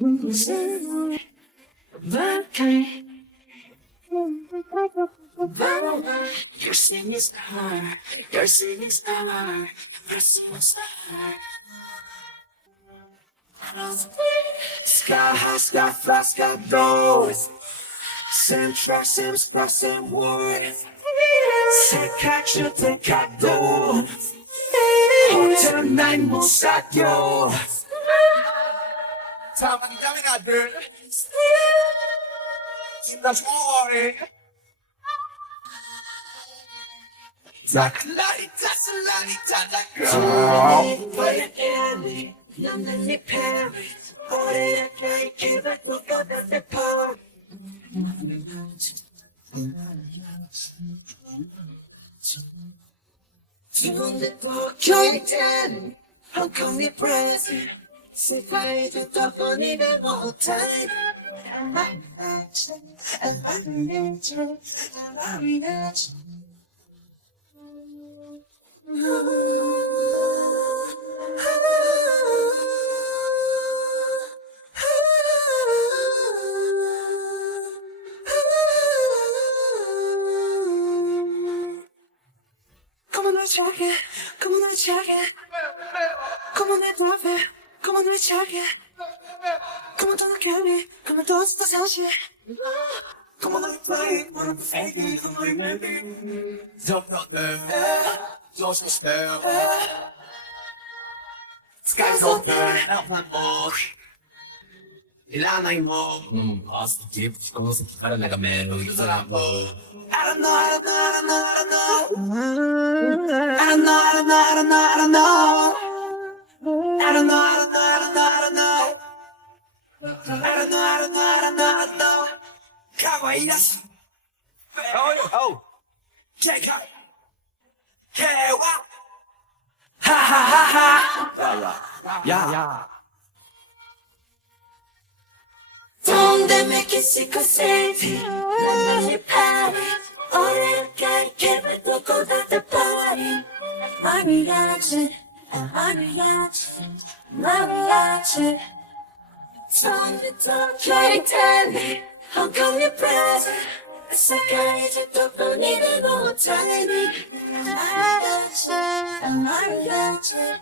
You're singing star, you're singing star, you're singing star. Sky high, sky fly, sky goes. Same track, same spot, same word. Same catcher, take a door. Hotel night, mo sakyo. Tamang dami nga, girl. That's more. That's a lalita, that girl. But it can't none of the parents. But it can't give it to God at the power. To the book, you're dead. How come you're present? Se fai tutto con i devotai. Come on, let's check it. Come on, let's check it. Come on, let's drop it. Come on, let's check it. Come on, don't get me. Come on, don't stop shit. Come on, let's play it. Wanna fake it. Come on, baby. Jump out there. Don't stare. Sky's open. Up on more. Ilanay mo. Positive. Kung sa parang nagamero. Yung sarap mo. I don't know, I don't know, I don't know, I don't know. I don't know, I don't know, I don't know, I don't know. I don't know, I don't know, I don't know, I don't know. I don't know, I don't know, I don't know, I don't know. Kawaii desu. Oh. Check out. Kewa. Ha ha ha ha. Yeah. Don't they make it sick or safety? Let me party. All that guy can't go to the party. My reaction. My reaction. From the top, try to tell me how come you're present. The second you don't need it all tiny. My reaction.